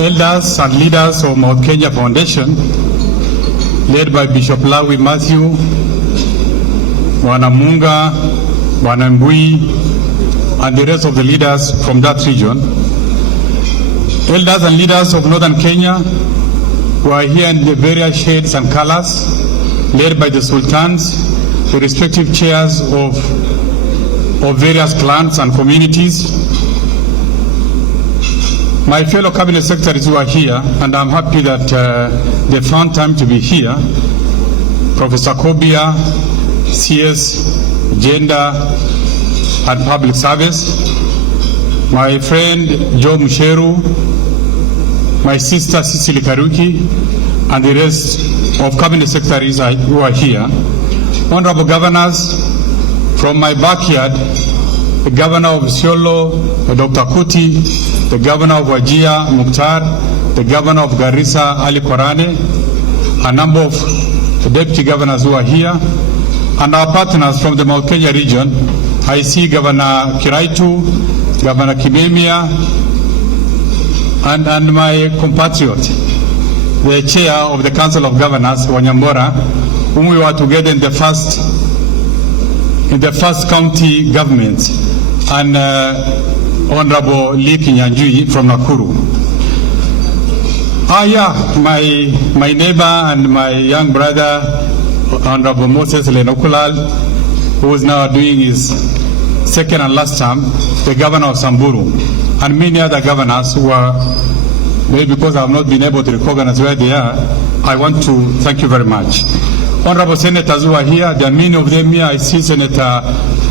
elders and leaders of Mount Kenya Foundation, led by Bishop Lawi Matthew, Bwana Munga, Bwana Mbui, and the rest of the leaders from that region, elders and leaders of Northern Kenya who are here in the various shades and colors, led by the sultans, the respective chairs of various clans and communities, my fellow cabinet secretaries who are here, and I'm happy that they found time to be here, Professor Kobia, CS, Gender and Public Service, my friend Joe Musheru, my sister Cecily Karuki, and the rest of cabinet secretaries who are here, honorable governors from my backyard, the governor of Isiolo, Dr. Kuti, the governor of Wajir, Mukhtar, the governor of Garissa, Ali Korane, a number of deputy governors who are here, and our partners from the Mount Kenya region. I see Governor Kiraitu, Governor Kibemia, and my compatriot, the chair of the Council of Governors, Wanyambora, whom we were together in the first county government, and Honorable Lee Kinyanjui from Nakuru. My neighbor and my young brother, Honorable Moses Lenokulal, who is now doing his second and last term, the governor of Samburu, and many other governors who are, maybe because I have not been able to recognize where they are, I want to thank you very much. Honorable senators who are here, there are many of them here. I see Senator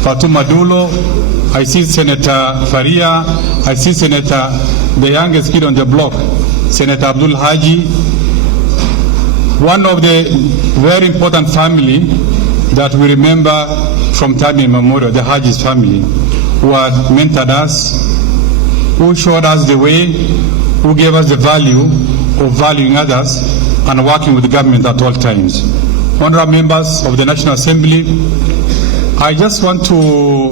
Fatuma Dulo, I see Senator Faria, I see Senator, the youngest kid on the block, Senator Abdul Haji, one of the very important family that we remember from time immemorial, the Haji's family, who had mentored us, who showed us the way, who gave us the value of valuing others and working with the government at all times. Honorable members of the National Assembly, I just want to,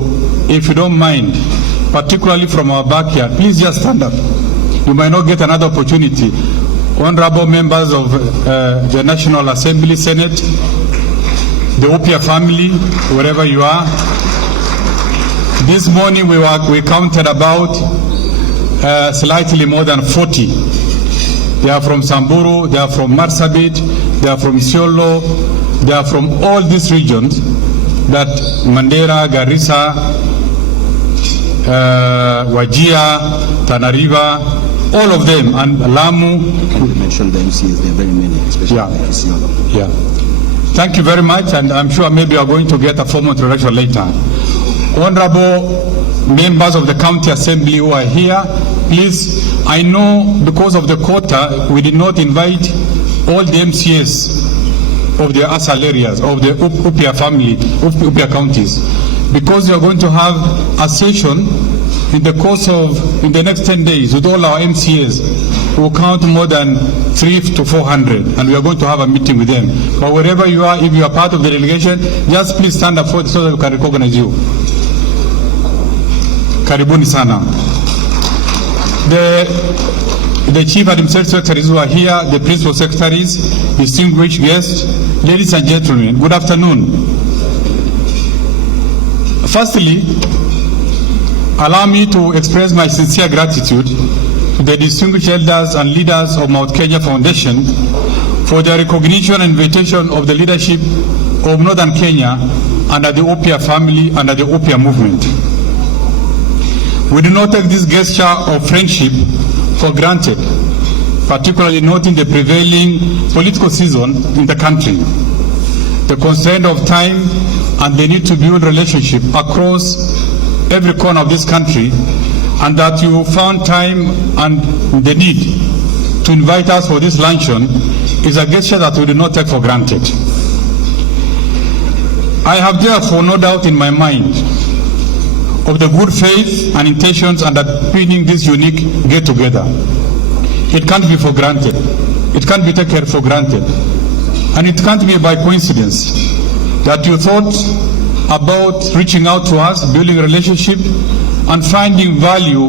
if you don't mind, particularly from our backyard, please just stand up. You might not get another opportunity. Honorable members of the National Assembly, Senate, the Upia family, wherever you are. This morning we counted about slightly more than 40. They are from Samburu, they are from Marsabit, they are from Isiolo, they are from all these regions, that Mandera, Garissa, Wajir, Tana River, all of them, and Lamu. We mentioned the MCs, there are very many, especially Isiolo. Yeah. Thank you very much, and I'm sure maybe you are going to get a formal introduction later. Honorable members of the County Assembly who are here, please, I know because of the quota, we did not invite all the MCS of the ASAL areas, of the Upia family, Upia counties, because we are going to have a session in the course of, in the next 10 days with all our MCAs. We'll count more than 300 to 400, and we are going to have a meeting with them. But wherever you are, if you are part of the delegation, just please stand up for it so that we can recognize you. Karibuni sana. The chief administrative secretaries who are here, the principal secretaries, distinguished guests, ladies and gentlemen, good afternoon. Firstly, allow me to express my sincere gratitude to the distinguished elders and leaders of Mount Kenya Foundation for their recognition and invitation of the leadership of Northern Kenya under the Upia family, under the Upia movement. We do not take this gesture of friendship for granted, particularly noting the prevailing political season in the country, the constraint of time and the need to build relationship across every corner of this country, and that you found time and the need to invite us for this luncheon is a gesture that we do not take for granted. I have therefore no doubt in my mind of the good faith and intentions underpinning this unique get-together. It can't be for granted. It can't be taken for granted. And it can't be by coincidence that you thought about reaching out to us, building a relationship, and finding value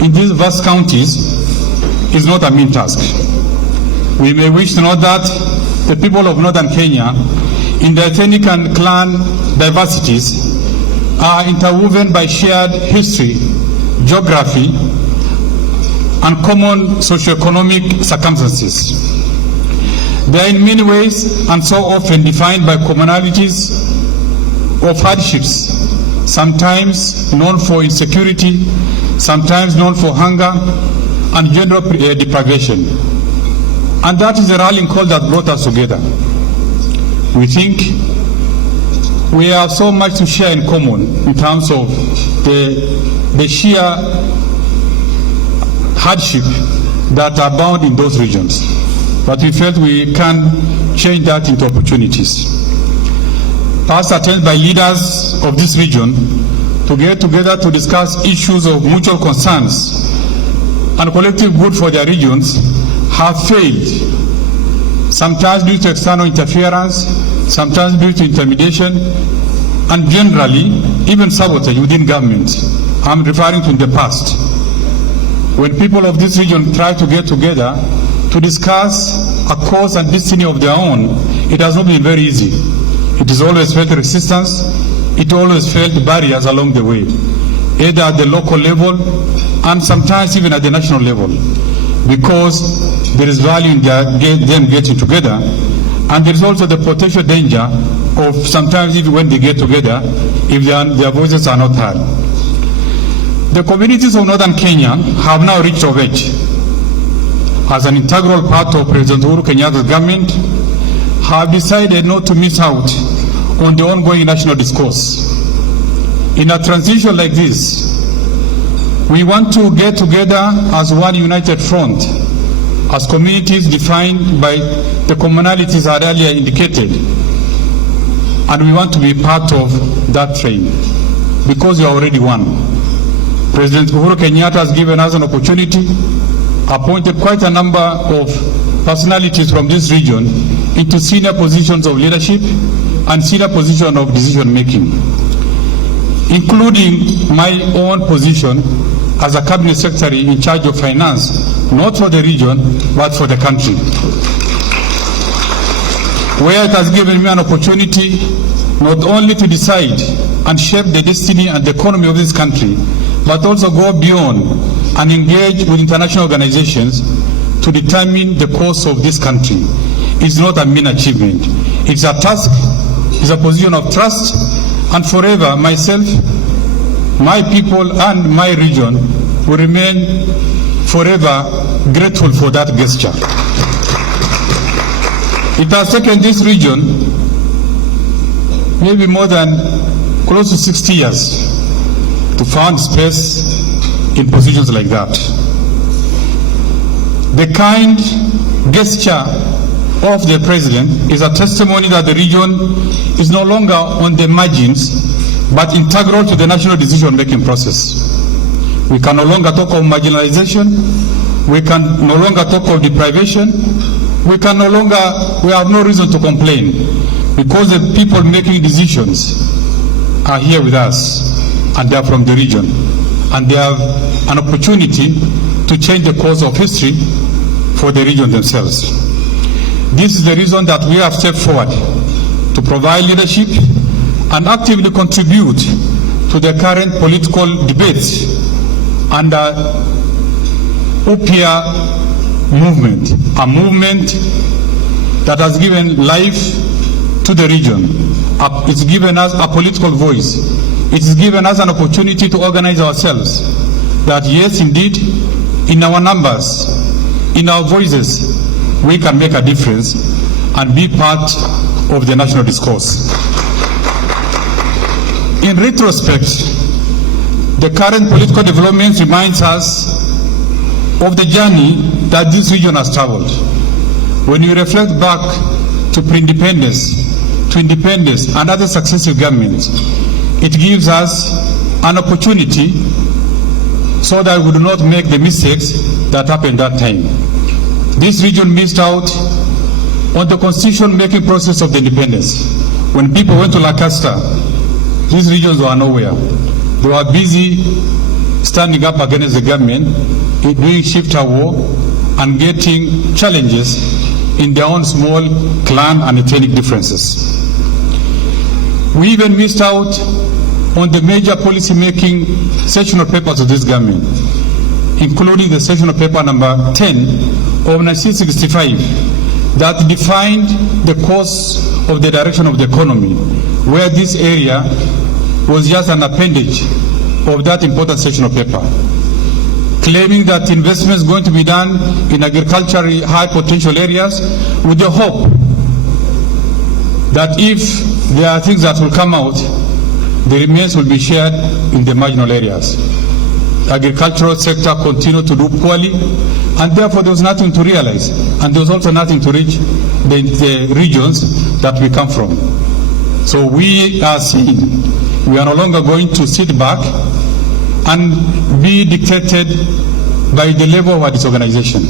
in these vast counties is not a mean task. We may wish to know that the people of northern Kenya, in their ethnic and clan diversities, are interwoven by shared history, geography, and common socioeconomic circumstances. They are in many ways and so often defined by commonalities of hardships, sometimes known for insecurity, sometimes known for hunger and general deprivation. And that is the rallying call that brought us together. We think we have so much to share in common in terms of the sheer hardship that abound in those regions. But we felt we can change that into opportunities. Past attempts by leaders of this region to get together to discuss issues of mutual concerns and collective good for their regions have failed, sometimes due to external interference, sometimes due to intimidation, and generally even sabotage within government. I'm referring to in the past. When people of this region try to get together to discuss a cause and destiny of their own, it has not been very easy. It has always felt resistance, it always felt barriers along the way, either at the local level and sometimes even at the national level, because there is value in them getting together, and there is also the potential danger of sometimes even when they get together, if their voices are not heard. The communities of northern Kenya have now reached of age. As an integral part of President Uhuru Kenyatta's government, have decided not to miss out on the ongoing national discourse. In a transition like this, we want to get together as one united front, as communities defined by the commonalities I earlier indicated, and we want to be part of that train, because we are already one. President Uhuru Kenyatta has given us an opportunity, appointed quite a number of personalities from this region into senior positions of leadership and senior positions of decision making, including my own position as a cabinet secretary in charge of finance, not for the region, but for the country, where it has given me an opportunity not only to decide and shape the destiny and the economy of this country, but also go beyond and engage with international organizations to determine the course of this country. It's not a mean achievement. It's a task, it's a position of trust, and forever myself, my people, and my region will remain forever grateful for that gesture. It has taken this region maybe more than close to 60 years to find space in positions like that. The kind gesture of the president is a testimony that the region is no longer on the margins, but integral to the national decision-making process. We can no longer talk of marginalization. We can no longer talk of deprivation. We have no reason to complain, because the people making decisions are here with us, and they are from the region, and they have an opportunity to change the course of history for the region themselves. This is the reason that we have stepped forward to provide leadership and actively contribute to the current political debates under UPIA movement, a movement that has given life to the region. It's given us a political voice. It's given us an opportunity to organize ourselves. That yes, indeed, in our numbers, in our voices, we can make a difference and be part of the national discourse. In retrospect, the current political developments reminds us of the journey that this region has traveled. When you reflect back to pre-independence, to independence, and other successive governments, it gives us an opportunity so that we do not make the mistakes that happened that time. This region missed out on the constitution-making process of the independence. When people went to Lancaster, these regions were nowhere. They were busy standing up against the government, doing shifter war, and getting challenges in their own small clan and ethnic differences. We even missed out on the major policy-making sessional papers of this government, including the sessional paper number 10 of 1965 that defined the course of the direction of the economy, where this area was just an appendage of that important sessional paper, claiming that investments going to be done in agriculturally high potential areas with the hope that if there are things that will come out, the remains will be shared in the marginal areas. The agricultural sector continued to do poorly, and therefore there was nothing to realize, and there was also nothing to reach the regions that we come from. So we are saying we are no longer going to sit back and be dictated by the level of our disorganization.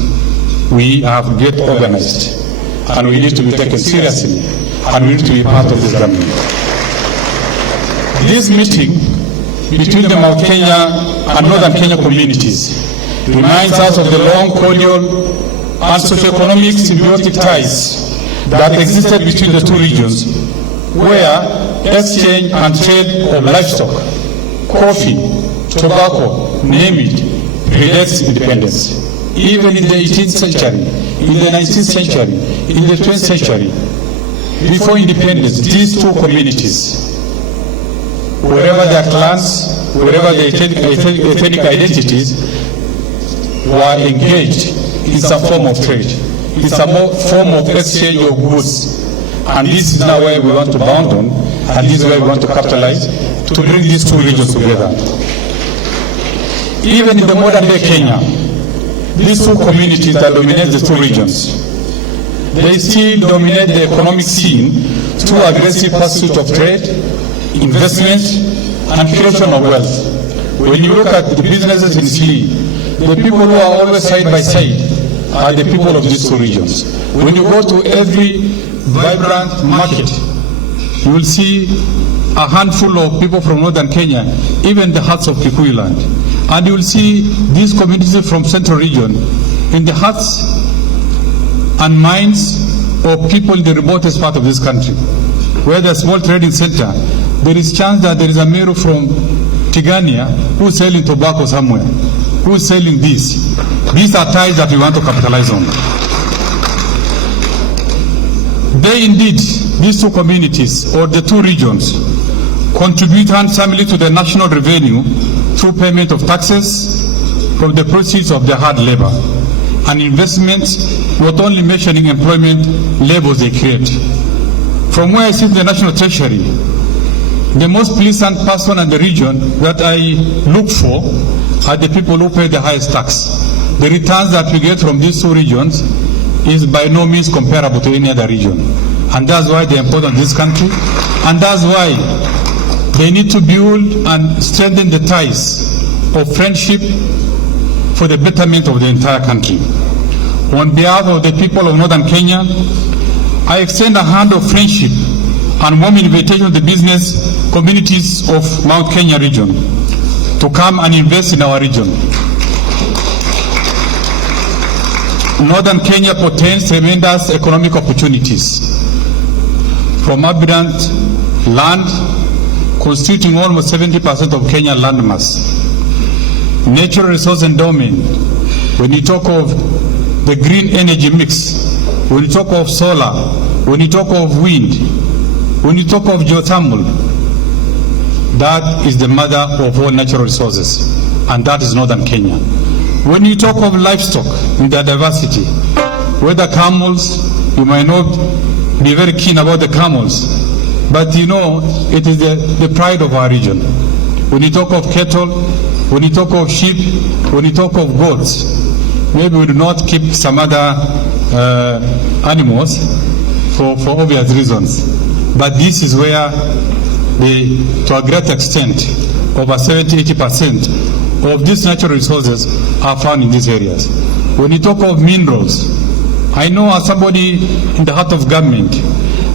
We have to get organized, and we need to be taken seriously, and we need to be part of this government. This meeting between the Mount Kenya and Northern Kenya communities reminds us of the long, cordial, and socio-economic symbiotic ties that existed between the two regions, where exchange and trade of livestock, coffee, tobacco, name it, predates independence. Even in the 18th century, in the 19th century, in the 20th century, before independence, these two communities, wherever their clans, wherever their ethnic identities, were engaged in some form of trade, in some form of exchange of goods. And this is now where we want to bound on, and this is where we want to capitalize to bring these two regions together. Even in the modern day Kenya, these two communities that dominate the two regions, they still dominate the economic scene through aggressive pursuit of trade, investment, and creation of wealth. When you look at the businesses in Sli, the people who are always side by side are the people of these two regions. When you go to every vibrant market, you will see a handful of people from northern Kenya, even the huts of Kikuyu land. And you will see these communities from central region in the huts and mines of people in the remotest part of this country. Where there's a small trading center, there is chance that there is a Meru from Tigania who's selling tobacco somewhere, who's selling this. These are ties that we want to capitalize on. They indeed, these two communities or the two regions, contribute handsomely to the national revenue through payment of taxes from the proceeds of their hard labor and investments, not only measuring employment levels they create. From where I sit in the National Treasury, the most pleasant person in the region that I look for are the people who pay the highest tax. The returns that we get from these two regions is by no means comparable to any other region. And that's why they're important in this country. And that's why they need to build and strengthen the ties of friendship for the betterment of the entire country. On behalf of the people of Northern Kenya, I extend a hand of friendship and warm invitation to the business communities of Mount Kenya region to come and invest in our region. Northern Kenya portends tremendous economic opportunities from abundant land constituting almost 70% of Kenyan landmass. Natural resource endowment, when you talk of the green energy mix, when you talk of solar, when you talk of wind, when you talk of geothermal, that is the mother of all natural resources, and that is Northern Kenya. When you talk of livestock in their diversity, whether camels, you might not be very keen about the camels, but you know it is the pride of our region. When you talk of cattle, when you talk of sheep, when you talk of goats, maybe we do not keep some other animals for obvious reasons. But this is where to a great extent, over 70–80% of these natural resources are found in these areas. When you talk of minerals, I know as somebody in the heart of government,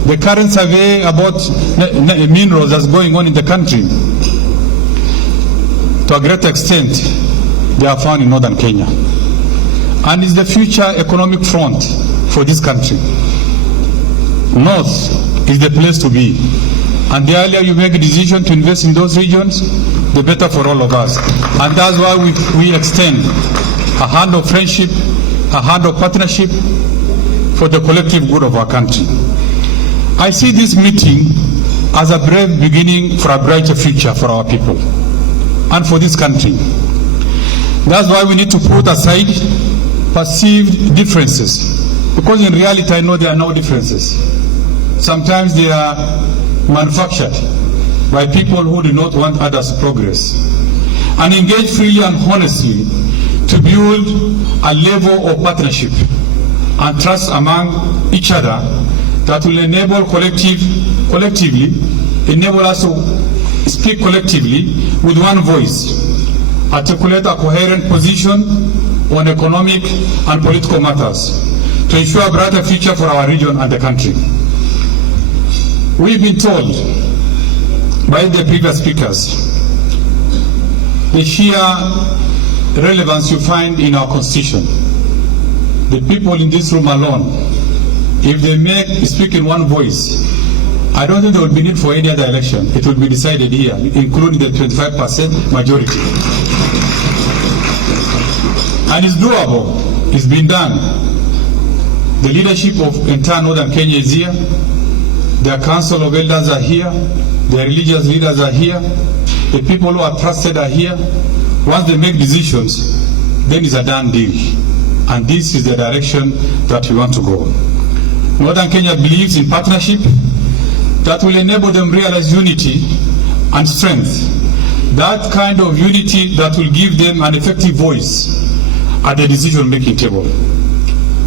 the current survey about minerals that's going on in the country, to a great extent, they are found in Northern Kenya. and is the future economic front for this country. North is the place to be. And the earlier you make a decision to invest in those regions, the better for all of us. And that's why we extend a hand of friendship, a hand of partnership for the collective good of our country. I see this meeting as a brave beginning for a brighter future for our people and for this country. That's why we need to put aside perceived differences, because in reality I know there are no differences. Sometimes they are manufactured by people who do not want others to progress, and engage freely and honestly to build a level of partnership and trust among each other that will enable collectively enable us to speak collectively with one voice, articulate a coherent position on economic and political matters to ensure a brighter future for our region and the country. We've been told by the previous speakers the sheer relevance you find in our constitution. The people in this room alone, if they speak in one voice, I don't think there will be need for any other election. It will be decided here, including the 25% majority. And it's doable. It's been done. The leadership of entire Northern Kenya is here. Their council of elders are here. Their religious leaders are here. The people who are trusted are here. Once they make decisions, then it's a done deal. And this is the direction that we want to go. Northern Kenya believes in partnership that will enable them realize unity and strength. That kind of unity that will give them an effective voice at the decision-making table.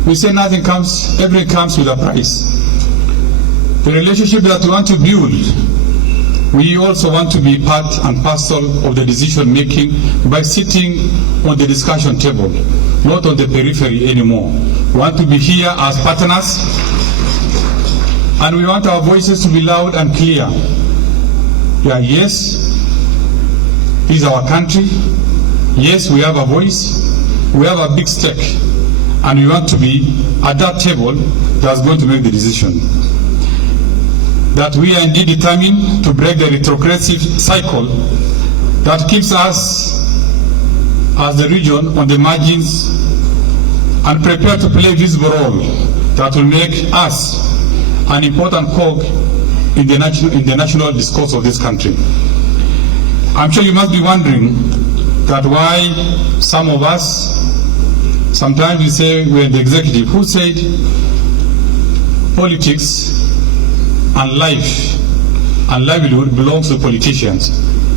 We say everything comes with a price. The relationship that we want to build, we also want to be part and parcel of the decision-making by sitting on the discussion table, not on the periphery anymore. We want to be here as partners, and we want our voices to be loud and clear. Yeah, yes, this is our country. Yes, we have a voice. We have a big stake, and we want to be at that table that's going to make the decision. That we are indeed determined to break the retrogressive cycle that keeps us as the region on the margins, and prepare to play a visible role that will make us an important cog in the national discourse of this country. I'm sure you must be wondering that why some of us, sometimes we say we're the executive. Who said politics and life and livelihood belongs to politicians?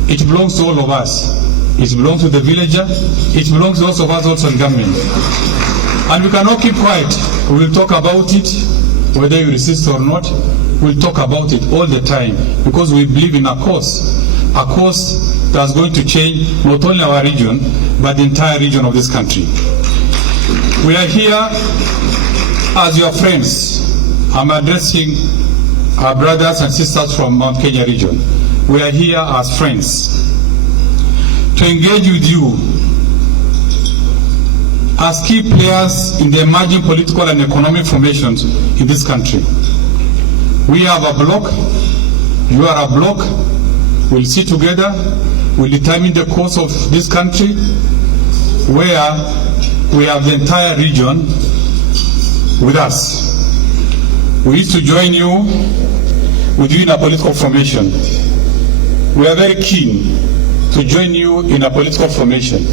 It belongs to all of us. It belongs to the villager. It belongs to all of us also in government. And we cannot keep quiet. We will talk about it, whether you resist or not. We'll talk about it all the time, because we believe in a course that's going to change not only our region, but the entire region of this country. We are here as your friends. I'm addressing our brothers and sisters from Mount Kenya region. We are here as friends to engage with you as key players in the emerging political and economic formations in this country. We have a bloc, you are a bloc. We'll sit together, we'll determine the course of this country, where we have the entire region with us. We need to join you in a political formation. We are very keen to join you in a political formation,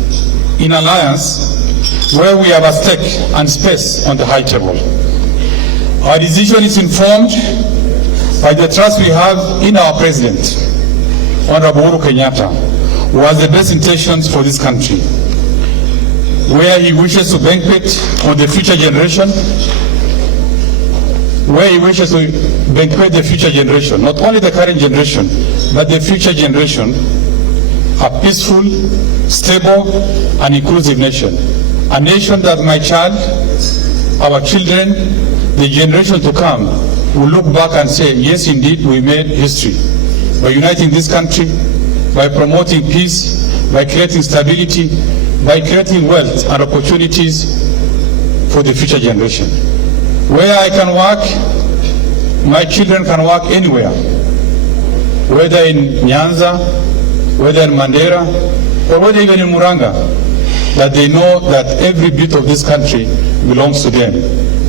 in alliance where we have a stake and space on the high table. Our decision is informed by the trust we have in our President, Amb.Ukur Yattani, who has the best intentions for this country, where he wishes to banquet on the future generation, not only the current generation, but the future generation, a peaceful, stable, and inclusive nation. A nation that my child, our children, the generation to come, will look back and say, yes, indeed, we made history by uniting this country, by promoting peace, by creating stability, by creating wealth and opportunities for the future generation. Where I can work, my children can work anywhere, whether in Nyanza, whether in Mandera, or whether even in Muranga, that they know that every bit of this country belongs to them.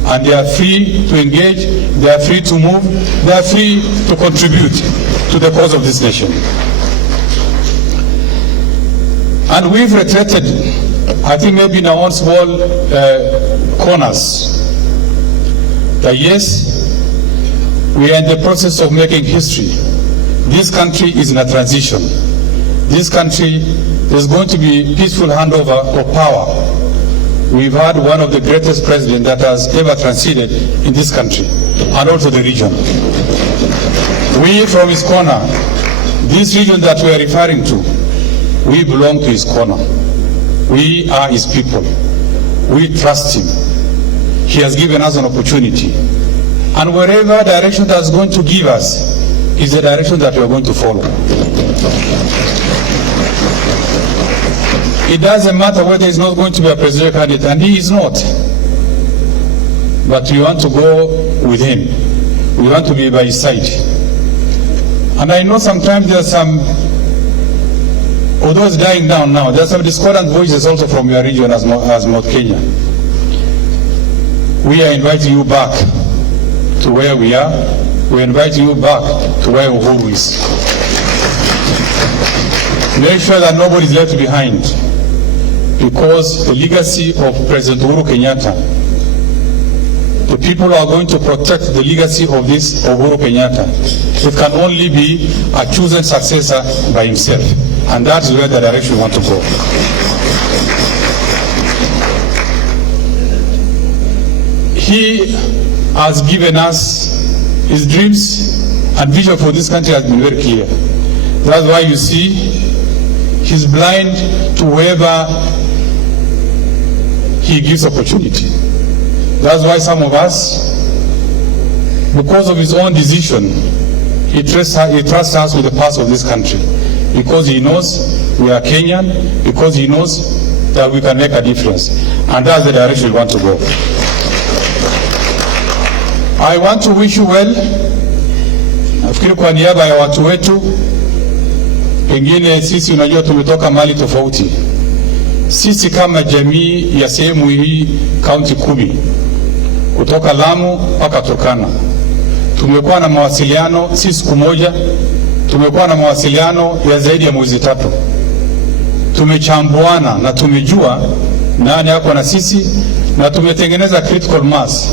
And they are free to engage, they are free to move, they are free to contribute to the cause of this nation. And we've retreated, I think maybe in our own small corners, that yes, we are in the process of making history. This country is in a transition. This country is going to be peaceful handover of power. We've had one of the greatest presidents that has ever transited in this country and also the region. We from his corner, this region that we are referring to, we belong to his corner. We are his people. We trust him. He has given us an opportunity. And wherever direction that's going to give us is the direction that we are going to follow. It doesn't matter whether he's not going to be a presidential candidate, and he is not. But we want to go with him. We want to be by his side. And I know sometimes there are some, although it's dying down now, there are some discordant voices also from your region as Mount Kenya. We are inviting you back to where we are. We invite you back to where Uhuru is. Make sure that nobody is left behind, because the legacy of President Uhuru Kenyatta, the people who are going to protect the legacy of this Uhuru Kenyatta, it can only be a chosen successor by himself. And that's where the direction we want to go. He has given us his dreams and vision for this country has been very clear. That's why you see he's blind to whoever he gives opportunity. That's why some of us, because of his own decision, he trusts us with the past of this country. Because he knows we are Kenyan, because he knows that we can make a difference. And that's the direction we want to go. I want to wish you well. Nafikiri kwa niaba ya watu wetu, pengine sisi unajua tumetoka mali tofauti. Sisi kama jamii ya sehemu hii kaunti 10, kutoka Lamu mpaka Turkana, tumekuwa na mawasiliano si siku moja, tumekuwa na mawasiliano ya zaidi ya mwezi 3. Tumechambuana na tumejua nani yako na sisi, na tumetengeneza critical mass.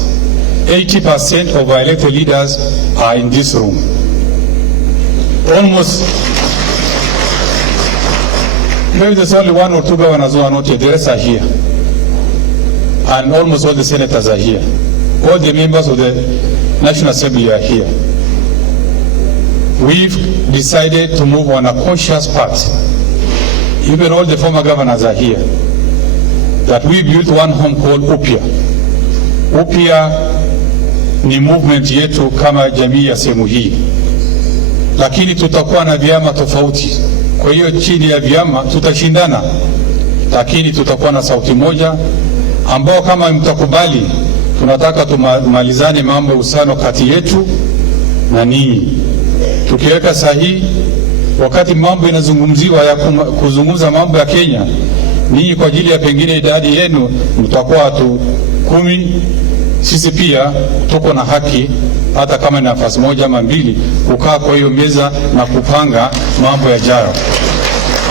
80% of our elected leaders are in this room. Almost, maybe there's only 1 or 2 governors who are not here. The rest are here. And almost all the senators are here. All the members of the National Assembly are here. We've decided to move on a conscious path. Even all the former governors are here. That we built one home called Upya. Upya ni movement yetu kama jamii ya sehemu hii, lakini tutakuwa na vyama tofauti. Kwa hiyo chini ya vyama tutashindana, lakini tutakuwa na sauti moja, ambao kama mtakubali, tunataka tumalizane mambo ya uhusiano kati yetu na ninyi. Tukiweka sahihi, wakati mambo inazungumziwa ya kuzungumza mambo ya Kenya, ninyi kwa ajili ya pengine idadi yenu mtakuwa watu 10, sisi pia tuko na haki, hata kama ni nafasi moja ama 2, kukaa kwa hiyo meza na kupanga mambo yajayo.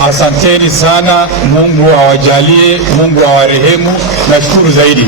Asanteni sana, Mungu awajalie, Mungu awarehemu. Nashukuru zaidi.